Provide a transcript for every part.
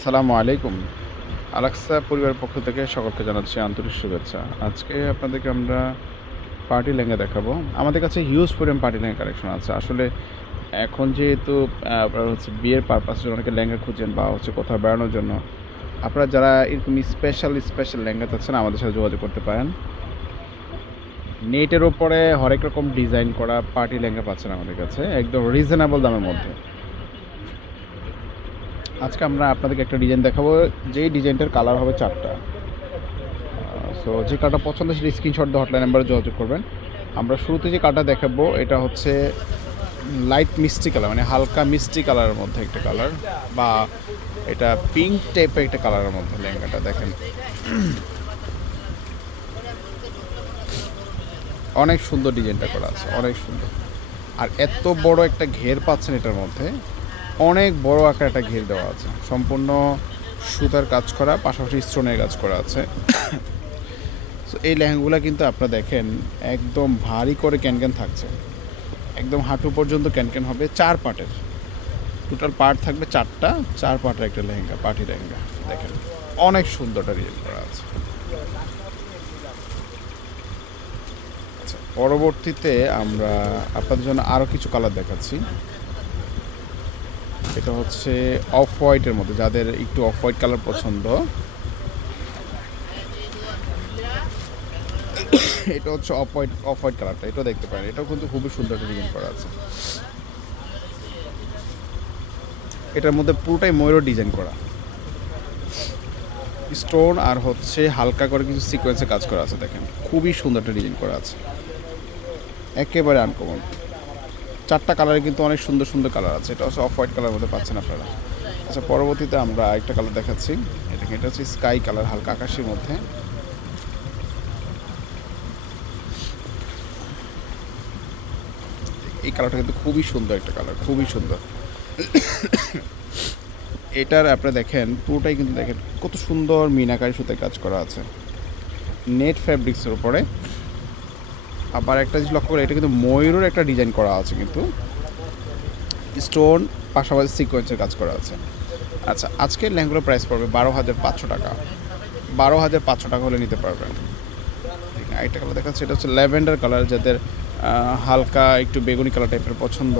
আসসালামু আলাইকুম। আলাক্সা পরিবারের পক্ষ থেকে সকলকে জানাচ্ছি আন্তরিক শুভেচ্ছা। আজকে আপনাদেরকে আমরা পার্টি লেহেঙ্গা দেখাবো। আমাদের কাছে হিউজ পরিমাণ পার্টি লেহেঙ্গা কালেকশন আছে। আসলে এখন যেহেতু আপনারা হচ্ছে বিয়ের পারপাসের জন্য অনেকে লেহেঙ্গা খুঁজছেন বা হচ্ছে কোথাও বেড়ানোর জন্য, আপনারা যারা এরকম স্পেশাল স্পেশাল লেহেঙ্গা চাচ্ছেন, আমাদের সাথে যোগাযোগ করতে পারেন। নেটের ওপরে হরেক রকম ডিজাইন করা পার্টি লেহেঙ্গা পাচ্ছেন আমাদের কাছে, একদম রিজনেবল দামের মধ্যে। আজকে আমরা আপনাদেরকে একটা ডিজাইন দেখাবো। যেই ডিজাইনটার কালার হবে চারটা। সো যে কাটা পছন্দ সেটা স্ক্রিনশট দিয়ে হটলাইন নাম্বারে যোগাযোগ করবেন। আমরা শুরুতে যে কাটা দেখাবো, এটা হচ্ছে লাইট মিষ্টি কালার মানে হালকা মিষ্টি কালারের মধ্যে একটা কালার বা এটা পিঙ্ক টাইপের একটা কালারের মধ্যে লেহেঙ্গাটা দেখেন। অনেক সুন্দর ডিজাইনটা করা আছে, অনেক সুন্দর। আর এত বড় একটা ঘের পাচ্ছেন এটার মধ্যে অনেক বড় আকার একটা ঘের দেওয়া আছে। সম্পূর্ণ সুতার কাজ করা, পাশাপাশি স্টোনের কাজ করা আছে। তো এই লেহেঙ্গাগুলো কিন্তু আপনারা দেখেন, একদম ভারী করে ক্যানক্যান থাকছে। একদম হাঁটু পর্যন্ত ক্যানক্যান হবে চার পার্টের টোটাল পার্ট থাকবে চারটা, চার পার্টের একটা লেহেঙ্গা পার্টি লেহেঙ্গা, দেখেন। অনেক সুন্দরটা ডিজাইন করা আছে। আচ্ছা পরবর্তীতে আমরা আপনাদের জন্য আরও কিছু কালার দেখাচ্ছি। এটা হচ্ছে অফ হোয়াইটের মধ্যে, যাদের একটু অফ হোয়াইট কালার পছন্দ। এটা হচ্ছে অফ হোয়াইট অফ হোয়াইট কালারটা এটাও দেখতে পারেন। এটাও কিন্তু খুবই সুন্দর একটা ডিজাইন করা আছে। এটার মধ্যে পুরোটাই ময়ূর ডিজাইন করা। স্টোন আর হচ্ছে হালকা করে কিছু সিকোয়েন্সে কাজ করা আছে, দেখেন। খুবই সুন্দর একটা ডিজাইন করা আছে। একেবারে আনকমন চারটা কালারে কিন্তু অনেক সুন্দর সুন্দর কালার আছে। এটা হচ্ছে অফ হোয়াইট কালার মধ্যে পাচ্ছেন আপনারা। আচ্ছা পরবর্তীতে আমরা একটা কালার দেখাচ্ছি। এটা এটা হচ্ছে স্কাই কালার হালকা আকাশের মধ্যে। এই কালারটা কিন্তু খুবই সুন্দর একটা কালার খুবই সুন্দর। এটার আপনারা দেখেন, পুরোটাই কিন্তু দেখেন কত সুন্দর মিনাকারি সুতায় কাজ করা আছে। নেট ফ্যাব্রিক্সের উপরে। আবার একটা জিনিস লক্ষ্য করে, এটা কিন্তু ময়ূরের একটা ডিজাইন করা আছে কিন্তু। স্টোন পাশাপাশি সিকোয়েন্সের কাজ করা আছে। আচ্ছা আজকের লেহেঙ্গুলোর প্রাইস পড়বে বারো হাজার পাঁচশো টাকা। বারো হাজার পাঁচশো টাকা হলে নিতে পারবেন। আরেকটা কালার দেখাচ্ছে, এটা হচ্ছে ল্যাভেন্ডার কালার যাদের হালকা একটু বেগুনি কালার টাইপের পছন্দ,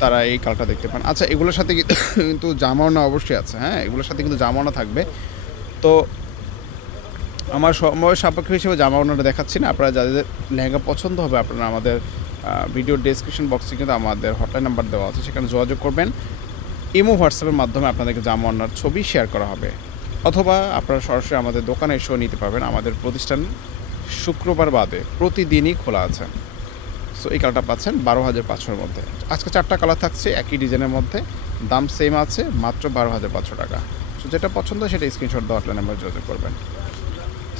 তারা এই কালারটা দেখতে পান। আচ্ছা এগুলোর সাথে কিন্তু জামাওনা অবশ্যই আছে হ্যাঁ? এগুলোর সাথে কিন্তু জামাওনা থাকবে। তো আমার সময় সাপেক্ষ হিসেবে জামা ওনারা দেখাচ্ছি না। আপনারা যাদের লেহেঙ্গা পছন্দ হবে, আপনারা আমাদের ভিডিও ডেসক্রিপশন বক্সে কিন্তু আমাদের হটলাইন নাম্বার দেওয়া আছে, সেখানে যোগাযোগ করবেন। ইমো, হোয়াটসঅ্যাপের মাধ্যমে আপনাদেরকে জামা ওনার ছবি শেয়ার করা হবে। অথবা আপনারা সরাসরি আমাদের দোকানে এসেও নিতে পারবেন। আমাদের প্রতিষ্ঠান শুক্রবার বাদে প্রতিদিনই খোলা আছে। সো এই কালারটা পাচ্ছেন বারো হাজার পাঁচশোর মধ্যে। আজকে চারটা কালার থাকছে, একই ডিজাইনের মধ্যে। দাম সেম আছে, মাত্র বারো হাজার পাঁচশো টাকা। সো যেটা পছন্দ সেটা স্ক্রিনশট দেওয়া হটলাইন নাম্বার যোগাযোগ করবেন।